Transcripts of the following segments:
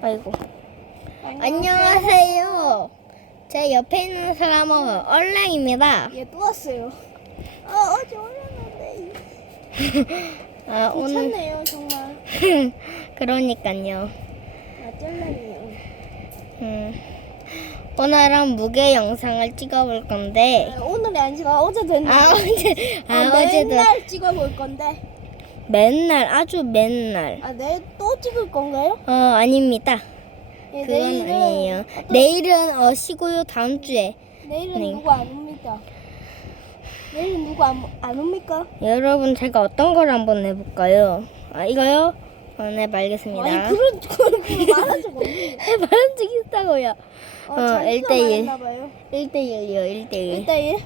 아이고. 안녕하세요. 제 옆에 있는 사람은 얼랑입니다. 얘 또 왔어요. 아 어제 올렸는데 아, 오늘 괜찮네요 정말. 그러니까요. 아 짤라네요. 음, 오늘은 무게 영상을 찍어볼 건데. 아, 오늘이 아니라 어제도 했는데. 아 어제 아 아, 어제도 맨날 찍어볼 건데. 맨날 아주 맨날. 아 내일 또 찍을 건가요? 어 아닙니다. 예, 그건 내일은 아니에요. 어떤- 내일은 어 쉬고요 다음 주에. 내일은 네. 누구 안 옵니까? 내일은 누구 안, 안 옵니까? 여러분 제가 어떤 걸 한번 해볼까요? 아 이거요? 어, 네 알겠습니다. 아니 그런 그런 그 말한 적 없는데. 말한 적 있다고요. 어, 어, 자기가 일대일. 말했나봐요. 1대1이요 1대1 1대1?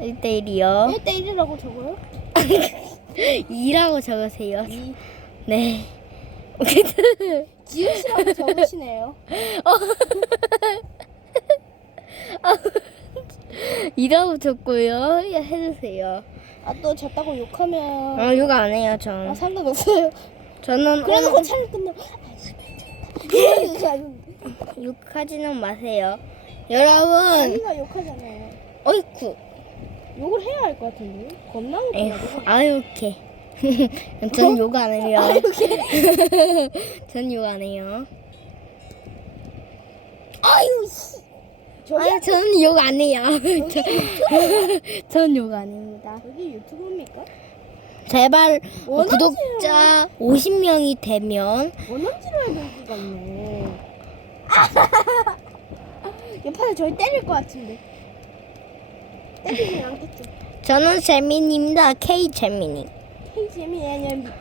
1대1이요 1대1이라고 적어요? 2라고 적으세요 이. 네 지읒이라고 적으시네요. 2라고 적고요 예, 해주세요 아 또 졌다고 욕하면 아 이거 안 해요 아전 상관없어요. 저는 그래놓고 차를 끝내. 이러지 않는데. 욕하지는 마세요 여러분 자기가 욕하잖아요. 어이쿠 욕을 해야 할 것 같은데. 겁나 에휴 웃겨가지고. 아유 오케이 전욕 안 해요 아 이렇게. 전 욕 안 해요 아유 씨. 저기 아 저는 욕 안 해요 전 욕 안 합니다 여기 유튜브입니까? 제발 원하세요. 구독자 50명이 되면 원원지를 해볼 수가 있네. 옆에서 저희 때릴 것 같은데. 저는 재민입니다. K 재민이. 헤이 재민이 아니면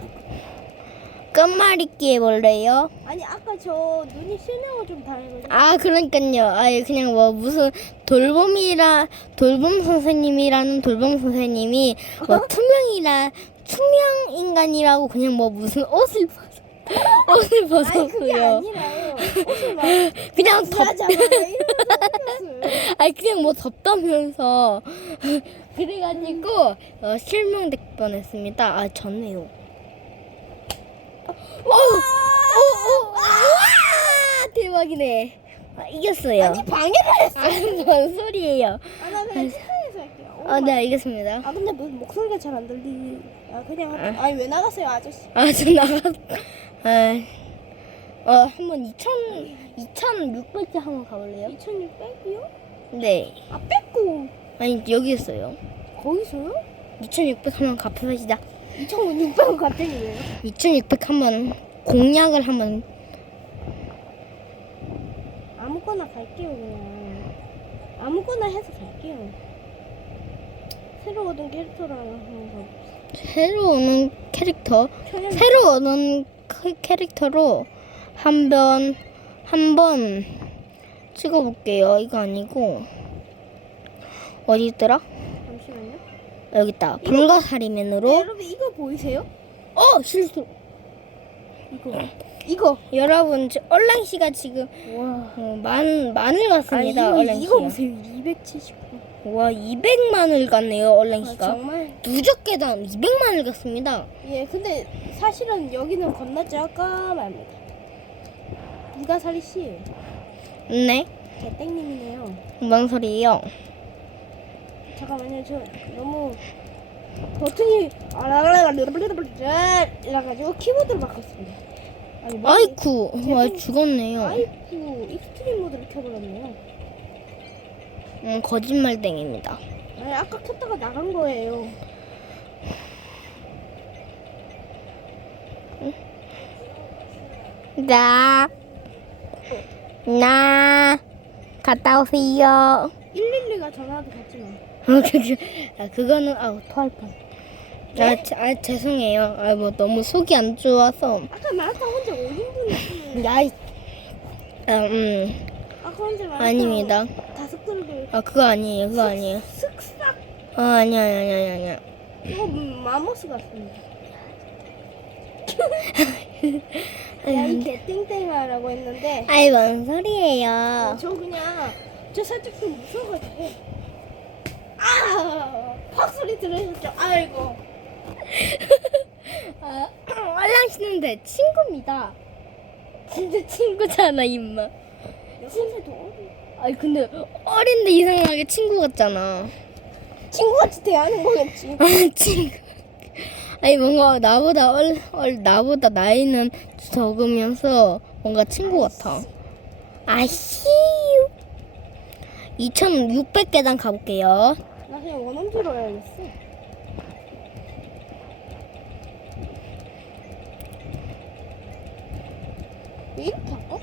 끝말잇기 해볼래요? 아니 아까 저 눈이 실명을 좀 다르거든요. 아 그러니까요. 아 그냥 뭐 무슨 돌봄이라 돌봄 선생님이라는 돌봄 선생님이 뭐 투명이라 투명 인간이라고 그냥 뭐 무슨 옷을 옷을 아니 그게 벗었고요. 아니라요. 옷을 막 그냥 덥. 이러면서 아니 그냥 뭐 덥다면서 그래가지고 어, 실명될 뻔했습니다. 아 졌네요. 어, 어, 어, 와 대박이네. 아, 이겼어요. 아니 방해를 했어. 아, 뭔 소리예요? 아, 나 그냥 차에서 할게요. 아, 네, 알겠습니다. 아 근데 뭐 목소리가 잘 안 들리. 아 그냥 아. 아니 왜 나갔어요 아저씨? 아, 저 나갔. 아, 어, 한번 2,000, 2,600개 한번 가볼래요? 2,600이요? 네. 아 뺏고 아니, 여기 있어요. 거기서요? 2,600 한번 갚아봅시다. 2,600원 갑자기 왜요? 2,600 한번 공략을 한번. 아무거나 갈게요 그냥. 아무거나 해서 갈게요. 새로 얻은 캐릭터랑 한번 가봅시다. 새로 오는 캐릭터, 새로 오는 캐- 캐릭터로 한 번, 한번 찍어볼게요. 이거 아니고. 어디 있더라? 잠시만요. 여기 있다. 불가사리맨으로. 네, 여러분 이거 보이세요? 어, 실수. 이거 이거 여러분, 저 얼랑 씨가 지금 와. 어, 만 만을 갔습니다. 아, 이거, 얼랑 이거 씨가. 보세요. 279. 와, 200만을 갔네요. 얼랑 아, 씨가. 정말. 누적 계단 200만을 갔습니다. 예, 근데 사실은 여기는 겁나 깜깜합니다. 누가 살리 씨? 네? 개땡님이네요. 뭔 소리예요? 잠깐만요, 저 너무 버튼이 이래가지고 키보드를 바꿨습니다. 아이쿠, 와 죽었네요. 아이쿠, 익스트림 모드를 켜버렸네요. 음, 거짓말땡입니다. 아니, 아까 켰다가 나간 거예요. 나, 나, 갔다 오세요. 112가 전화도 받지만. 어, 그, 그, 아, 그거는, 아우, 토할 뻔. 아, 제- 아, 죄송해요. 아, 뭐, 너무 속이 안 좋아서. 아까 마라탕 혼자 5인분이었어요. 야, 이, 아, 음, 아닙니다. 다섯 그릇을 아, 그거 아니에요. 그거 아니에요. 쓱싹. 아, 아니야, 아니야, 아니야, 아니야. 이거 음, 마모스 같습니다. 야이 개땡땡아라고 했는데 아이, 뭔 어, 소리예요. 저 그냥 저 살짝 좀 무서워가지고 아팍 소리 들으셨죠? 아이고 아, 얼랑 씨는 내 친구입니다. 진짜 친구잖아 임마. 여섯 살도 어리. 아니 근데 어린데 이상하게 친구 같잖아. 친구같이 대하는 거겠지. 친구. 아니 뭔가 나보다 얼, 얼 나보다 나이는 적으면서 뭔가 친구 같아. 아시유. 2,600계단 가볼게요. 나 그냥 원원 들어야겠어. 이렇게 할까?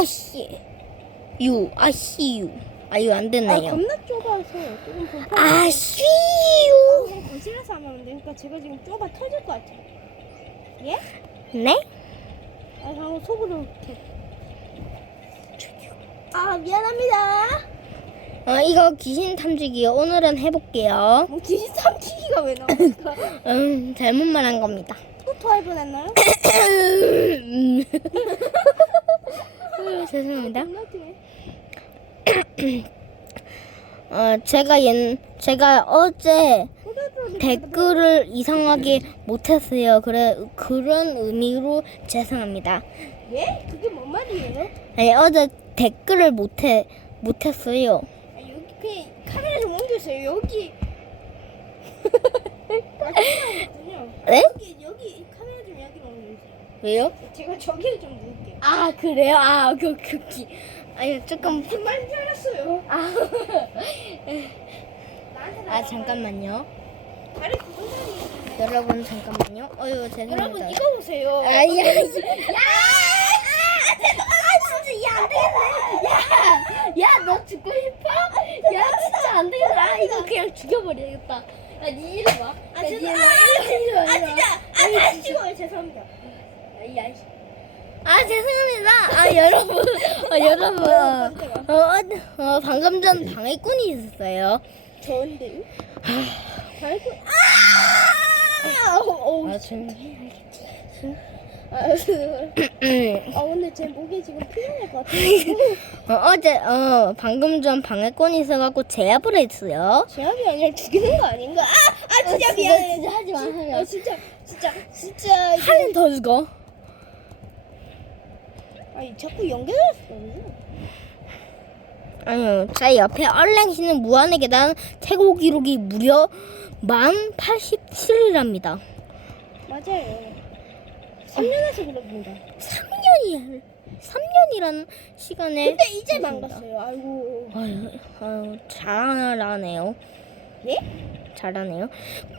아씨. 유. 아시유. 아유 안 아, 되네요. 겁나 좁아서 조금 불편해. 아시유. 그냥 거실에서 하면 안 되니까 제가 지금 좁아 터질 것 같아요. 예? 네? 아, 방금 속으로 이렇게. 아, 미안합니다. 어 이거 귀신 탐지기요. 오늘은 해볼게요. 뭐 귀신 삼키기가 왜 나올까? 음 잘못 말한 겁니다. 또 토할 뻔했나요? 음. 음, 죄송합니다. 팀해. 어 제가 옛 제가 어제 댓글 댓글을 이상하게 못했어요. 그래 그런 의미로 죄송합니다. 예? 그게 뭔 말이에요? 아니 어제 댓글을 못해 못했어요. 아, 여기 그냥 카메라 좀 옮겨주세요. 여기. 네? 여기 여기 카메라 좀 여기로 옮겨주세요. 왜요? 제가 저기를 좀. 아 그래요? 아 오케이 오케이 오케이. 아니 조금 무슨 말인지 알았어요. 아, 나한테 아 잠깐만요. 다리 굵은 다리. 여러분 잠깐만요. 어유 죄송합니다. 여러분 이거 보세요. 아야. 야! 아, 진짜 야안 되겠네. 야, 너 죽고 싶어? 야, 진짜 안 되겠다. 아, 이거 그냥 죽여버려야겠다. 야, 니 이리 와. 아, 야, 진짜. 니 이리 아, 와. 이리 와, 아 이리 와. 진짜. 아 다시 찍어요. 죄송합니다. 야, 야. 아, 죄송합니다. 아, 여러분. 아, 여러분. 어, 어, 어, 방금 전 방해꾼이 있었어요. 저인데요? 발고. 아! 어우. 아, 알겠지. 아, 아 근데 제 목이 지금 피곤할 것 같아요. 어, 어제, 어, 방금 전 방해꾼이 있어갖고 제압을 했어요. 제압이 아니라 죽이는 거 아닌가? 아, 아 진짜 어, 진짜, 미안해. 진짜 하지 마. 아 진짜 진짜 진짜. 하는 더 죽어. 아니 자꾸 연결했어. 아니요. 제 옆에 얼랭씨는 무한의 계단 최고 기록이 무려 만 87이랍니다. 맞아요. 3년에서 그럽니다. 3년이 3년이란 시간에 근데 이제 그렇습니다. 망갔어요. 아이고. 아유, 아유, 잘하네요. 예? 잘하네요.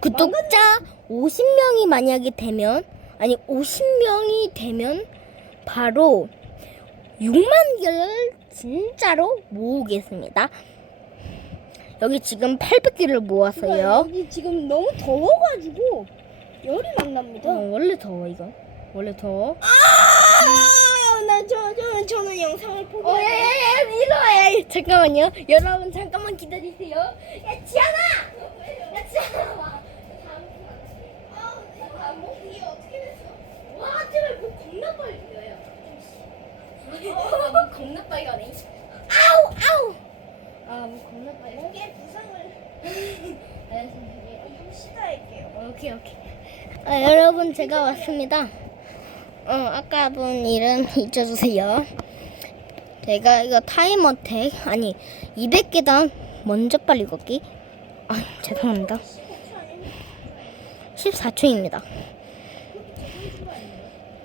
구독자 50명이 만약에 되면 아니 50명이 되면 바로 6만 개를 진짜로 모으겠습니다. 여기 지금 800개를 모았어요. 그러니까 여기 지금 너무 더워가지고 열이 막 납니다. 어, 원래 더워 이거. 원래 더워. 아, 나저 저, 저는 영상을 포기. 어, 야, 야, 야, 일로 와, 야, 잠깐만요. 여러분, 잠깐만 기다리세요. 야, 지안아! 야, 지안아, 와. 아, 목이 어떻게 됐어? 와, 제발 목 겁나 빨리 뛰어요. 아, 목 겁나 빨리 가네. 아우, 아우! 아, 목 겁나 빨리. 목에 부상을 알겠습니다. 좀 시다할게요. 오케이, 오케이. 아, 여러분, 제가 왔습니다. 어, 아까 본 일은 잊어주세요. 제가 이거 타임어택, 아니, 200계단 먼저 빨리 걷기. 아, 죄송합니다. 14초입니다.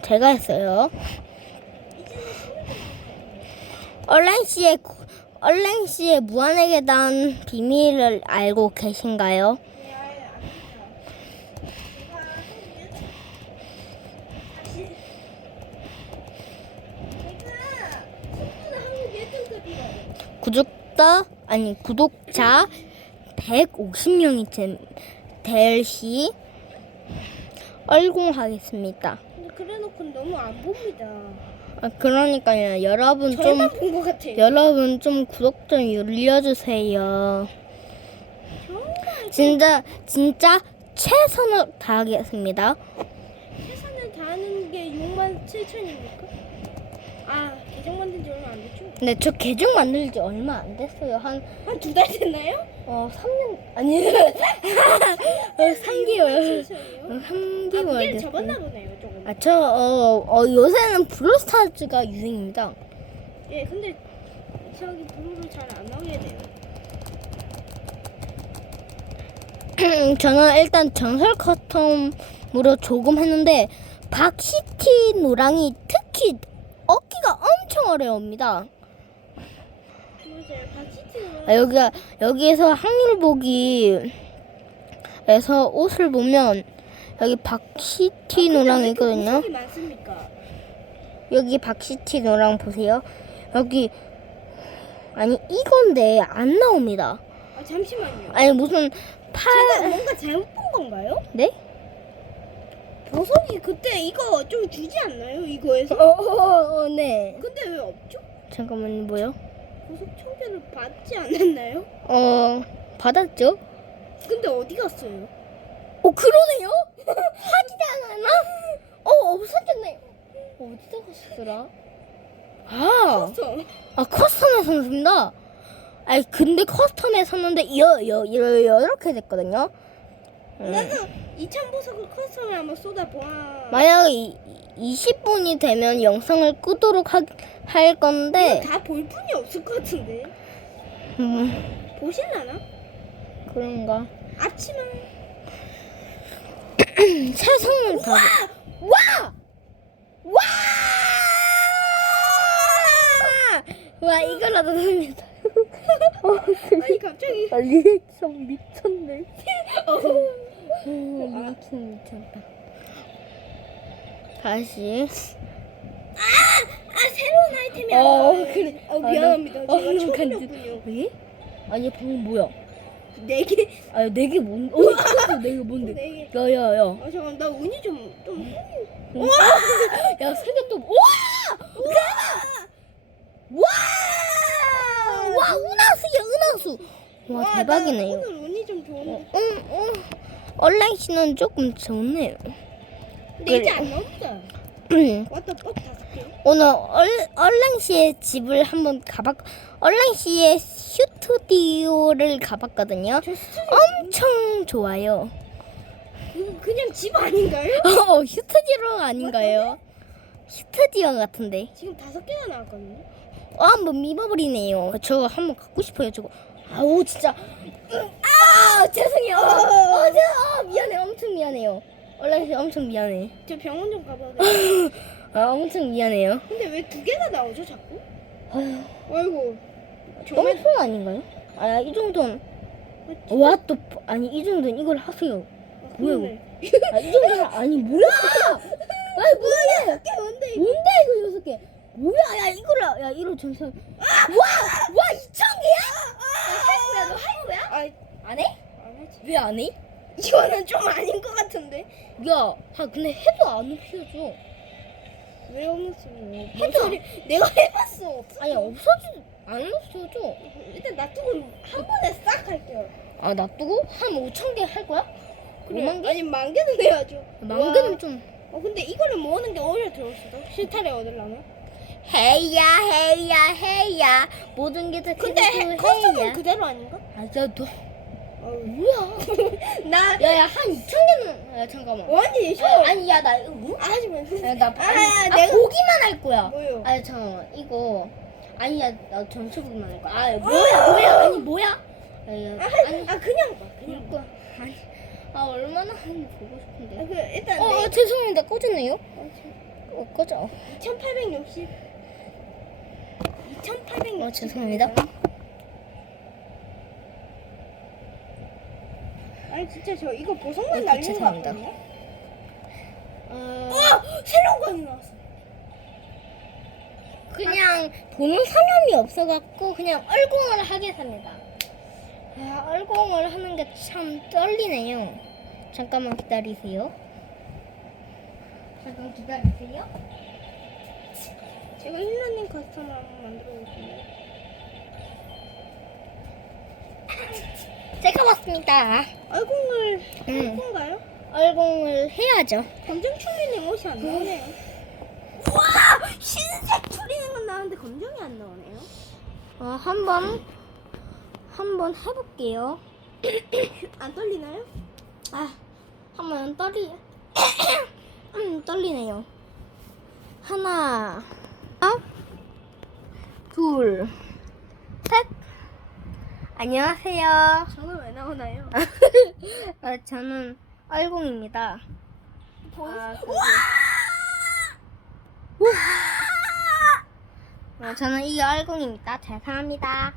제가 했어요. 얼랭 씨의 구- 얼랭 씨의 무한의 계단 비밀을 알고 계신가요? 네, 아예 안 돼요. 제가 다시 제가 친구는 한국 1등급이에요. 구독자 아니 구독자 150명이 될 시 얼공하겠습니다. 근데 그래놓고 너무 안 봅니다. 아, 그러니까요. 여러분 좀 저만 본 것 같아요. 여러분 좀 구독 좀. 정말 진짜 진짜 최선을 다하겠습니다. 최선을 다하는 게 6만 7천입니까? 아 계정 만든 지 얼마 안 됐죠? 근데 저 계정 만들 지 얼마 안 됐어요. 한 한 두 달 됐나요? 어, 3년 아니 어, 3개월. 7천이요? 어, 아, 3개월 무게를 됐어요. 접었나 보네요 조금. 아, 저, 어, 어, 요새는 브로스타즈가 유행입니다. 예, 근데 이상하게 브루를 잘 안 나오게 돼요. 저는 일단 전설 커텀으로 조금 했는데, 박시티 노랑이 특히 얻기가 엄청 어려웁니다. 아, 여기가, 여기에서 확률 보기에서 옷을 보면, 여기 박시티 노랑이 있거든요. 보석이 많습니까? 여기 박시티 노랑 보세요. 여기, 아니, 이건데 안 나옵니다. 아 잠시만요. 아니, 무슨 팔, 제가 뭔가 잘못 본 건가요? 네? 보석이 그때 이거 좀 주지 않나요? 이거에서? 어, 어, 어, 네. 근데 왜 없죠? 잠깐만요, 뭐요? 보석 청계를 받지 않았나요? 어, 받았죠? 근데 어디 갔어요? 어, 그러네요? 하지도 않았나? 어, 없어졌네. 어디다 갔었더라? 아, 없어. 아, 커스텀에 샀습니다. 아니, 근데 커스텀에 샀는데, 여, 여, 여, 이렇게 됐거든요. 음. 나도 2천 보석을 커스텀에 한번 쏟아봐. 만약에 이, 20분이 되면 영상을 끄도록 하, 할 건데, 다 볼 분이 없을 것 같은데. 음, 보실라나? 그런가. 앞치마. 세상을 다. 와! 와! 와, 이거라도 삽니다. 아니 갑자기. 아, 리액션 미쳤네. 어. 음, 리액션 미쳤다. 다시. 아 새로운 아이템이 어. 그래. 어, 아, 미안합니다. 나- 어, 제가 너무 처음이었군요. 예? 아니, 방금 뭐야? 네 개. 아, 네개 뭔? 어, 이거 네개 뭔데? 네 개. 야, 야, 야. 아 잠깐 나 운이 좀 좀. 야, 세개 또. 와! 대박! 와! 와, 은하수야, 은하수. 와, 와, 대박이네요. 나 오늘 운이 좀 좋은데. 응, 응. 얼랭 씨는 조금 좋네요. 근데 이제. 안 나온다. 왔다 뻑 다섯 개. 오늘 얼, 얼랭 씨의 집을 한번 가봤, 얼랭 씨의 스튜디오를 가봤거든요. 엄청 좋아요. 그, 그냥 집 아닌가요? 어, 스튜디오 아닌가요? 스튜디오 같은데. 지금 다섯 개가 나왔거든요. 어, 한번 미버버리네요. 저거 한번 갖고 싶어요, 저거. 아우, 진짜. 음, 아, 죄송해요. 어, 제, 아, 미안해. 엄청 미안해요. 씨 엄청 미안해. 저 병원 좀 가봐야 돼. 아, 엄청 미안해요. 근데 왜 두 개가 나오죠 자꾸? 아휴, 아이고. 정말 똥손 아닌가요? 아, 이 정도는. 와, 또, 아니, 이 정도는 이걸 하세요. 뭐야, 그러네. 아, 이 정도는, 아니, 뭐야? 아니, 뭐야? 이게 뭔데? 뭔데, 이거 여섯 개? 뭐야, 야, 이거를, 야, 이로 전선. 와, 와, 2천 개야? 할 거야, 너 할 거야? 아, 안 해? 안 하지. 왜 안 해? 이거는 좀 아닌 것 같은데. 야, 아, 근데 해도 안 없어져. 왜 없었어요? 해도 소리? 내가 해봤어. 없어. 아니, 없어지, 안 없어져. 일단 놔두고 한 번에 싹 할게요. 아, 놔두고? 한 5천 개 할 거야? 그래. 5만 개? 아니 만 개는 해야죠. 만 개는 와. 좀. 어 근데 이거를 모으는 게 오히려 들어올 수도. 실타래 얻으려면. 해야, 해야, 해야. 모든 게 다 근데 해, 커스텀은 그대로 아닌가? 아, 야, 너. 어우. 뭐야? 나 야, 야, 한 2천 개는. 야, 잠깐만. 완전히 쉬워. 아, 아니, 야, 나 이거 뭐? 아, 하지만. 야, 나, 아, 아니, 아, 내가- 보기만 할 거야. 뭐요? 아니, 잠깐만. 이거. 아니야, 나 전체 보기만 할 거야. 아, 뭐야, 뭐야. 아니, 뭐야? 아니, 아, 아니, 아 그냥 봐. 그냥. 이거. 아니. 아, 얼마나 하는지 보고 아, 싶은데. 그 일단 어, 어 내 죄송합니다. 꺼졌네요. 어, 꺼져. 2,860. 2,860. 어, 죄송합니다. 아니 진짜 저 이거 보석만 어, 날리는 거 죄송합니다. 같거든요. 어, 와 새로운 거 나왔어. 그냥 보는 사람이 없어갖고 그냥 얼공을 하게 삽니다. 아, 얼공을 하는 게 참 떨리네요. 잠깐만 기다리세요. 잠깐 기다리세요. 제가 힐러님 커스텀을 한번 만들어 볼게요. 제가 왔습니다. 얼공을 응. 할 건가요? 얼공을 해야죠. 검정충리님 옷이 안 나오네요. 와 흰색 추리는 건 나오는데 검정이 안 나오네요. 어, 한번 한번 해볼게요. 안 떨리나요? 아, 한번 떨리 음, 떨리네요. 하나, 어? 둘, 셋. 안녕하세요. 저는 왜 나오나요? 어, 저는 얼공입니다. 아, 그리고- 어, 저는 이게 얼공입니다. 죄송합니다.